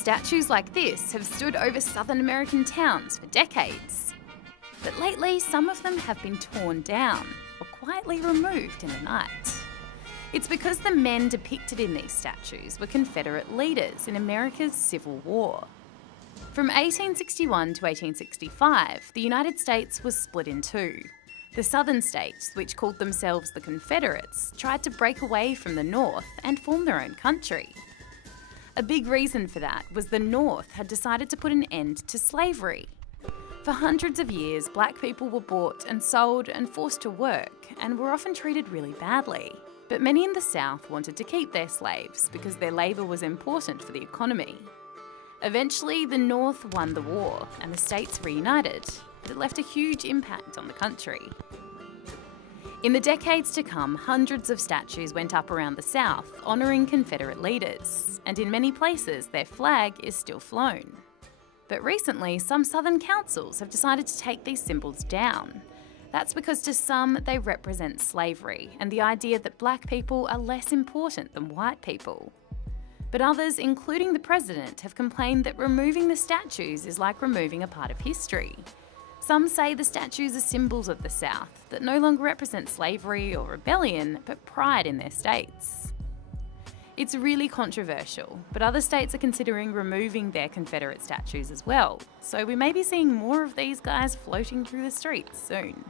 Statues like this have stood over Southern American towns for decades. But lately, some of them have been torn down or quietly removed in the night. It's because the men depicted in these statues were Confederate leaders in America's Civil War. From 1861 to 1865, the United States was split in two. The southern states, which called themselves the Confederates, tried to break away from the North and form their own country. A big reason for that was the North had decided to put an end to slavery. For hundreds of years, black people were bought and sold and forced to work and were often treated really badly. But many in the South wanted to keep their slaves because their labour was important for the economy. Eventually, the North won the war and the states reunited, but it left a huge impact on the country. In the decades to come, hundreds of statues went up around the South, honouring Confederate leaders, and in many places their flag is still flown. But recently, some Southern councils have decided to take these symbols down. That's because to some, they represent slavery and the idea that black people are less important than white people. But others, including the president, have complained that removing the statues is like removing a part of history. Some say the statues are symbols of the South that no longer represent slavery or rebellion, but pride in their states. It's really controversial, but other states are considering removing their Confederate statues as well, so we may be seeing more of these guys floating through the streets soon.